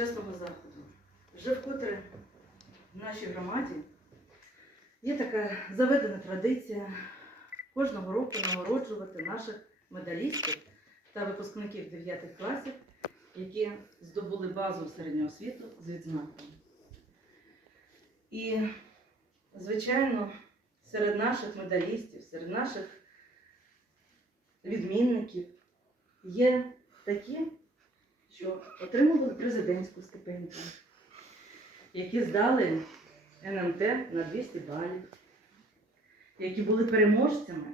почесного заходу. Вже вкотре в нашій громаді є така заведена традиція кожного року нагороджувати наших медалістів та випускників 9 класів, які здобули базу середнього освіту з відзнаками. І, звичайно, серед наших медалістів, серед наших відмінників є такі, що отримували президентську стипендію, які здали НМТ на 200 балів, які були переможцями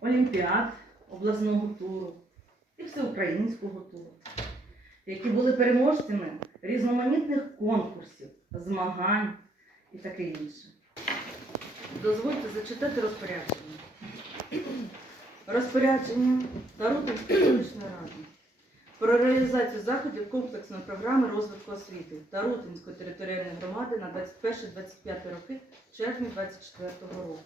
Олімпіад обласного туру і всеукраїнського туру, які були переможцями різноманітних конкурсів, змагань і таке інше. Дозвольте зачитати розпорядження. Розпорядження Тарутинської селищної ради про реалізацію заходів комплексної програми розвитку освіти Тарутинської територіальної громади на 21-25 роки в червні 2024 року.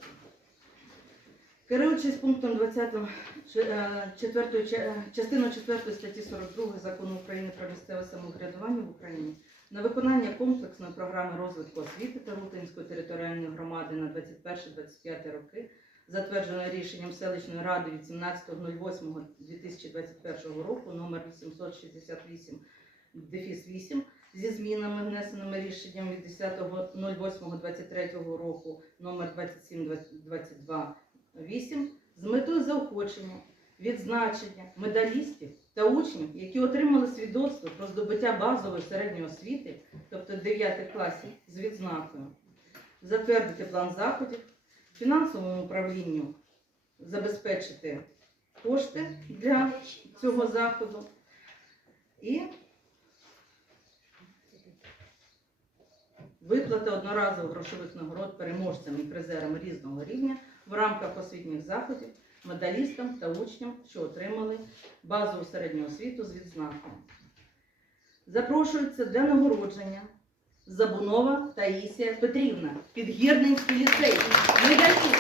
Керуючись пунктом 20 ч- е, четвертої ч- е, частиною 4 статті 42 закону України про місцеве самоврядування в Україні на виконання комплексної програми розвитку освіти Тарутинської територіальної громади на 21-25 роки затверджено рішенням селищної ради від 17.08.2021 року номер 868 дефіс 8 зі змінами, внесеними рішенням від 10.08.23 року номер 2722 8 з метою заохочення, відзначення медалістів та учнів, які отримали свідоцтво про здобуття базової середньої освіти, тобто 9 класів з відзнакою, затвердити план заходів, фінансовому управлінню забезпечити кошти для цього заходу і виплата одноразових грошових нагород переможцям і призерам різного рівня в рамках освітніх заходів медалістам та учням, що отримали базову середню освіту з відзнаком. Запрошується для нагородження Забунова Таїсія Петрівна, Підгірненський ліцей. Медаліст.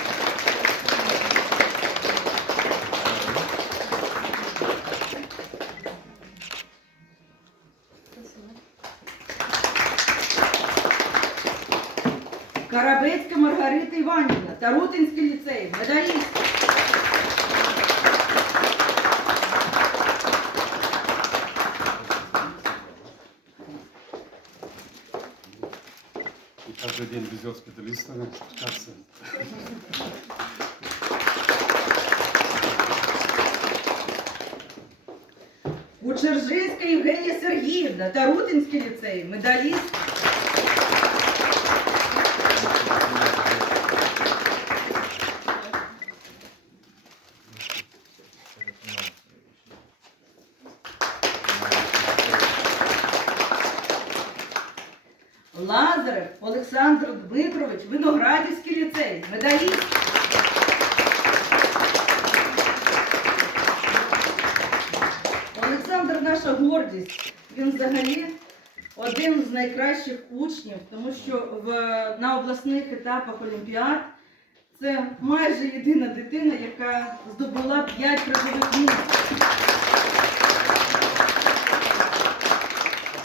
Карабецька Маргарита Іванівна, Тарутинський ліцей, медаліст. Каждый день везет специалиста У кассы. Кучержинська Євгенія Сергіївна, Тарутинський ліцей, медаліст. Лазарев Олександр Дмитрович, Виноградівський ліцей, медаліст. Олександр наша гордість. Він взагалі один з найкращих учнів, тому що в, на обласних етапах Олімпіад це майже єдина дитина, яка здобула 5 призових місць.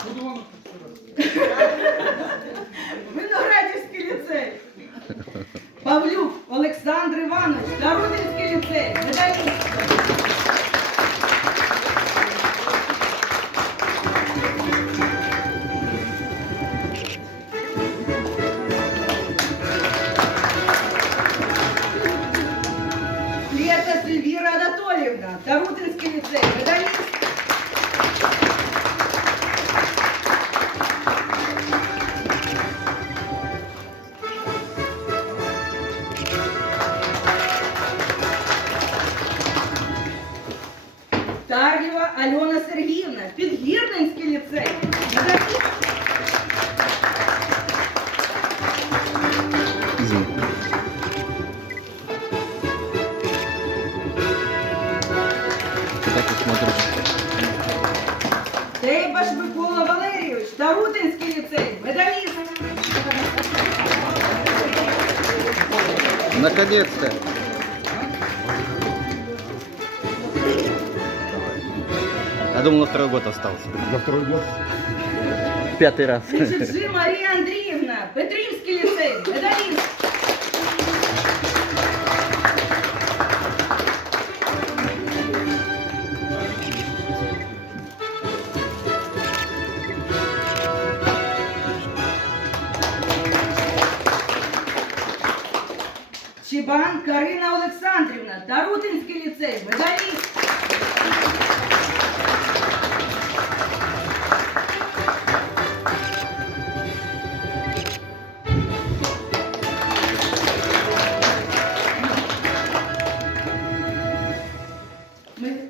Буду вам подсказывать. Виноградівський ліцей. Павлюк Олександр Іванович, Народинський ліцей. Медаліст. Лєта Сильвіра Анатоліївна, Тарутинський ліцей, медаліст. Тарлєва Альона Сергіївна, Підгірненський ліцей. Дейбаш Микола Валерійович, Тарутинський ліцей, медаліст. Наконец-то! Я думал, на второй год остался. На второй год. Пятый раз. Жи Марія Андріївна, Петрівський ліцей, медаліст. Чебан Карина Олександрівна, Тарутинський ліцей, медаліст.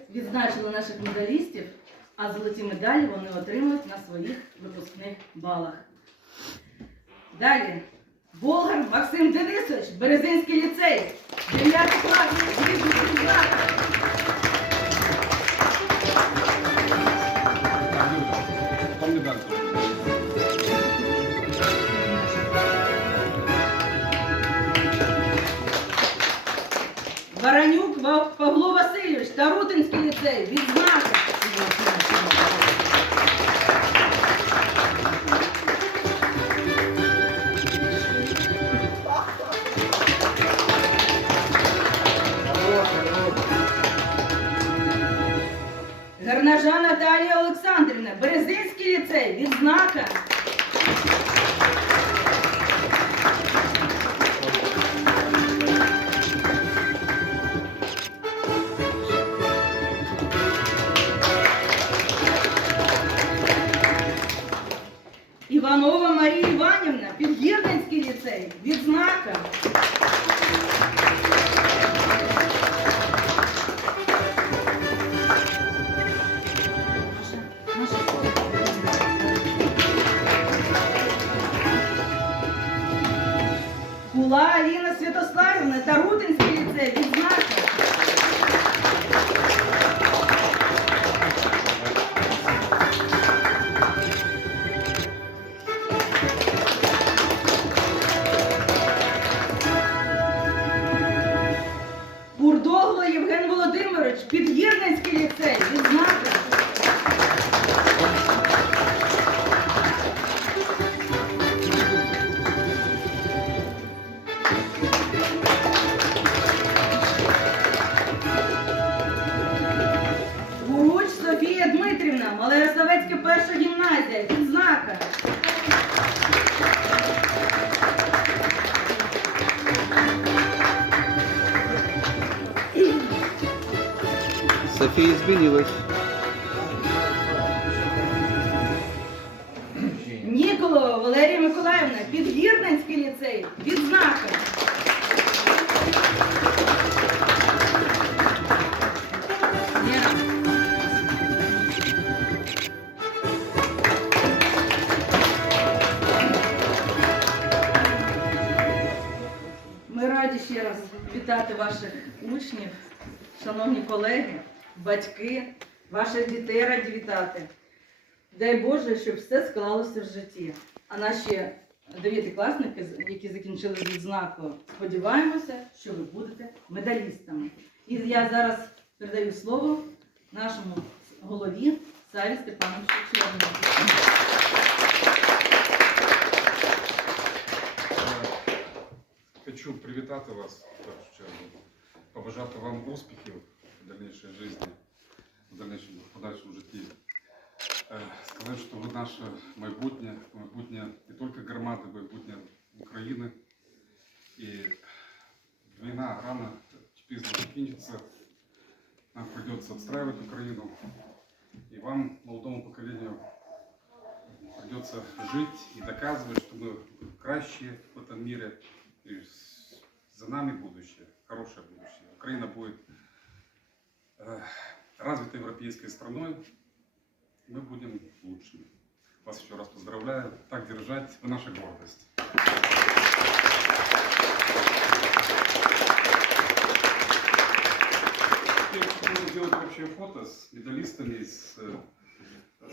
Відзначили наших медалістів, а золоті медалі вони отримують на своїх випускних балах. Далі. Болгар Максим Денисович, Березинський ліцей, 9 клас, Дмитрий Кузак. Там медаль. Тарутинський ліцей, відзнака. Гарнажа Наталія Олександрівна, Березинський ліцей, відзнака. София изменилась. Ніколова Валерія Миколаївна, Підгірненський ліцей, відзнака. Ми раді ще раз вітати ваших учнів, шановні колеги, батьки, ваших дітей раді вітати. Дай Боже, щоб все склалося в житті. А наші дев'ятикласники, які закінчили з відзнакою, сподіваємося, що ви будете медалістами. І я зараз передаю слово нашому голові Саві Степановичу Черному. Хочу привітати вас в першу чергу, побажати вам успіхів в дальнішій житті, в дальнішому в подальшому житті. Е, Сказати, що ви наше майбутнє, майбутнє не тільки громади, майбутнє України. І війна рано чи пізно закінчиться. Нам придется отстраивать Украину. И вам, молодому поколению, придется жить и доказывать, что мы кращие в этом мире. И с- за нами будущее, хорошее будущее. Украина будет э, развитой европейской страной. Мы будем лучшими. Вас еще раз поздравляю. Так держать. Вы наша гордость. Делать общее фото с медалистами, с э, э,